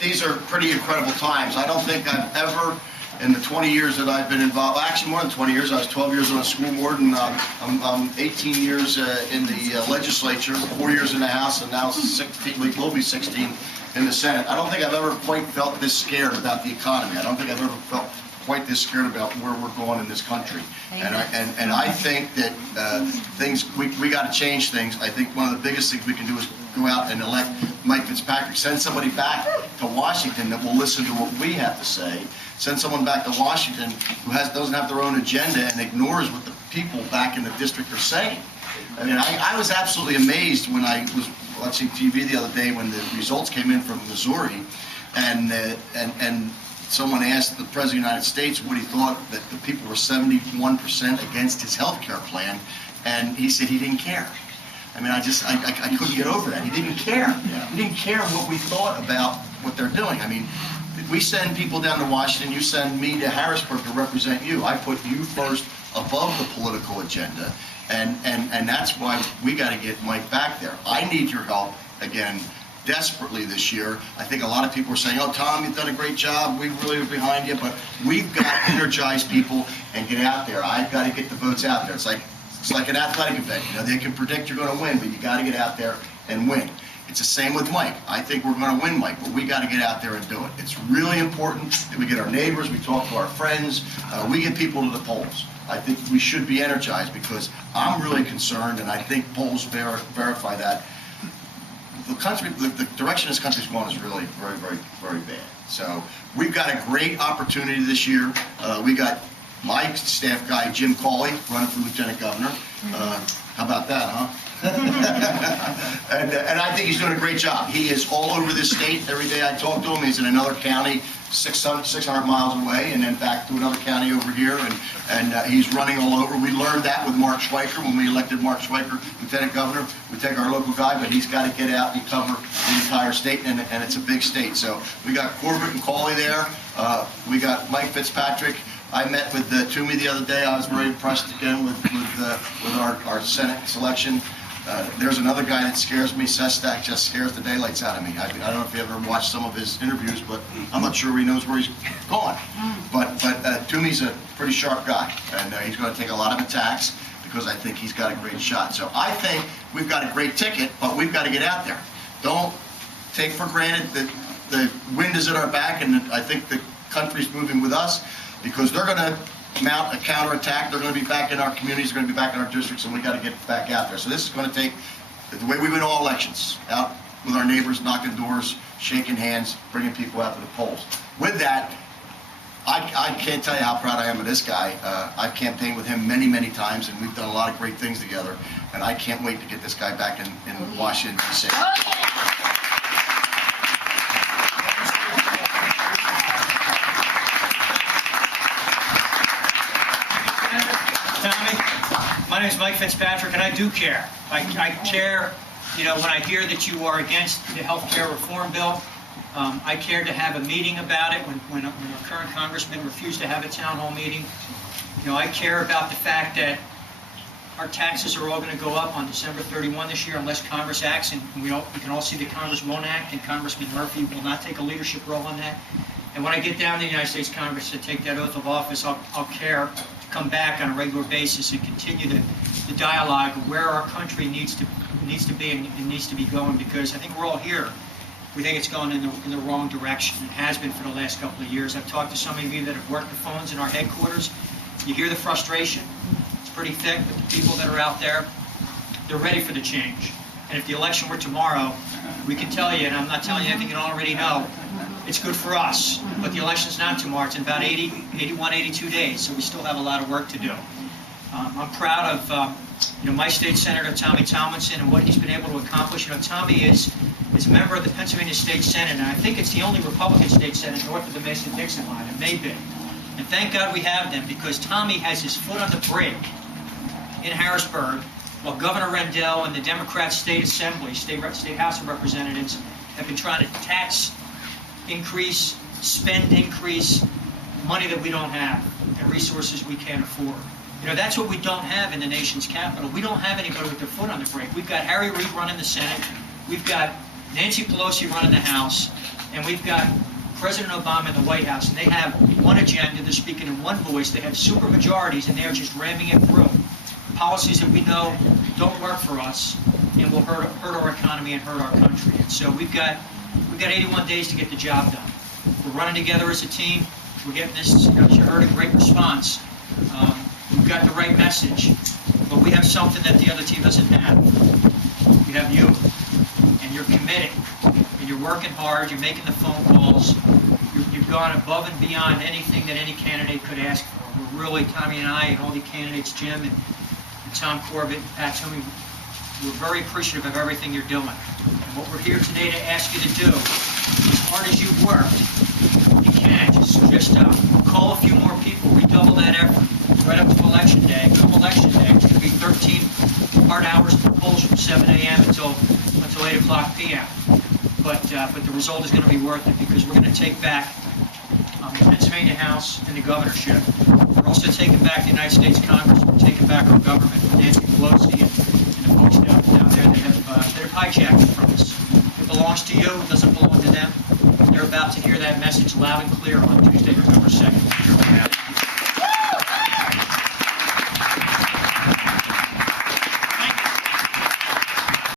these are pretty incredible times. I don't think I've ever, in the 20 years that I've been involved, actually more than 20 years, I was 12 years on the school board, and I'm 18 years in the legislature, 4 years in the House, and now 16, we will be 16 in the Senate. I don't think I've ever quite felt this scared about the economy. I don't think I've ever felt quite this scared about where we're going in this country. And I think that we got to change things. I think one of the biggest things we can do is go out and elect Mike Fitzpatrick, send somebody back to Washington that will listen to what we have to say, send someone back to Washington who doesn't have their own agenda and ignores what the people back in the district are saying. I mean, I was absolutely amazed when I was watching TV the other day when the results came in from Missouri, and someone asked the President of the United States what he thought that the people were 71% against his health care plan, and he said he didn't care. I mean, I couldn't get over that. He didn't care. He didn't care what we thought about what they're doing. I mean, we send people down to Washington, you send me to Harrisburg to represent you. I put you first above the political agenda, and that's why we got to get Mike back there. I need your help, again, desperately this year. I think a lot of people are saying, oh, Tom, you've done a great job. We really are behind you, but we've got to energize people and get out there. I've got to get the votes out there. It's like an athletic event. You know, they can predict you're going to win, but you got to get out there and win. It's the same with Mike. I think we're going to win, Mike, but we got to get out there and do it. It's really important that we get our neighbors, we talk to our friends, we get people to the polls. I think we should be energized because I'm really concerned, and I think polls verify that. The country, the direction this country's going is really very, very, very bad. So we've got a great opportunity this year. We got my staff guy, Jim Cawley, running for lieutenant governor. How about that, huh? and I think he's doing a great job. He is all over this state. Every day I talk to him, he's in another county 600 miles away, and then back to another county over here, and he's running all over. We learned that with Mark Schweiker when we elected Mark Schweiker lieutenant governor. We take our local guy, but he's got to get out and cover the entire state, and it's a big state. So we got Corbett and Cawley there. We got Mike Fitzpatrick. I met with Toomey the other day. I was very impressed again with our Senate selection. There's another guy that scares me. Sestak just scares the daylights out of me. I don't know if you ever watched some of his interviews, but I'm not sure he knows where he's going. But Toomey's a pretty sharp guy, and he's going to take a lot of attacks because I think he's got a great shot. So I think we've got a great ticket, but we've got to get out there. Don't take for granted that the wind is at our back, and I think the country's moving with us because they're going to mount a counterattack. They're going to be back in our communities, they're going to be back in our districts, and we got to get back out there. So this is going to take the way we win all elections, out with our neighbors, knocking doors, shaking hands, bringing people out to the polls. With that, I can't tell you how proud I am of this guy. I've campaigned with him many, many times, and we've done a lot of great things together, and I can't wait to get this guy back in Washington, D.C. My name is Mike Fitzpatrick, and I do care. I care, you know, when I hear that you are against the health care reform bill. I care to have a meeting about it when our current congressman refused to have a town hall meeting. You know, I care about the fact that our taxes are all going to go up on December 31 this year unless Congress acts, and we can all see that Congress won't act, and Congressman Murphy will not take a leadership role on that. And when I get down to the United States Congress to take that oath of office, I'll care to come back on a regular basis and continue the dialogue of where our country needs to be and needs to be going, because I think we're all here. We think it's going in the wrong direction. It has been for the last couple of years. I've talked to some of you that have worked the phones in our headquarters. You hear the frustration. It's pretty thick, but the people that are out there, they're ready for the change. And if the election were tomorrow, we can tell you, and I'm not telling you anything you don't already know, it's good for us. But the election's not tomorrow. It's in about 81, 82 days, so we still have a lot of work to do. I'm proud of my state senator, Tommy Tomlinson, and what he's been able to accomplish. You know, Tommy is a member of the Pennsylvania State Senate, and I think it's the only Republican state senate north of the Mason-Dixon line. It may be. And thank God we have them, because Tommy has his foot on the brake in Harrisburg, while Governor Rendell and the Democrat State Assembly, State House of Representatives, have been trying to tax increase, spend increase, money that we don't have, and resources we can't afford. You know, that's what we don't have in the nation's capital. We don't have anybody with their foot on the brake. We've got Harry Reid running the Senate. We've got Nancy Pelosi running the House, and we've got President Obama in the White House, and they have one agenda, they're speaking in one voice, they have super majorities, and they're just ramming it through. Policies that we know don't work for us and will hurt our economy and hurt our country. And so we've got 81 days to get the job done. We're running together as a team. We're getting this, as you heard, a great response. We've got the right message, but we have something that the other team doesn't have. We have you, and you're committed, and you're working hard, you're making the phone calls, you've gone above and beyond anything that any candidate could ask for. We're really, Tommy and I, and all the candidates, Jim and Tom Corbett, and Pat Toomey, we're very appreciative of everything you're doing. And what we're here today to ask you to do, as hard as you've worked, you can, just call a few more people, redouble that effort, right up to Election Day. Come Election Day, it's going to be 13 hard hours at the polls from 7 a.m. until 8 o'clock p.m. But the result is going to be worth it, because we're going to take back the Pennsylvania House and the governorship. We're also taking back the United States Congress. We're taking back our government with Nancy Pelosi and the folks down there that have hijacked it from us. It belongs to you. It doesn't belong to them. They're about to hear that message loud and clear on Tuesday, November 2nd.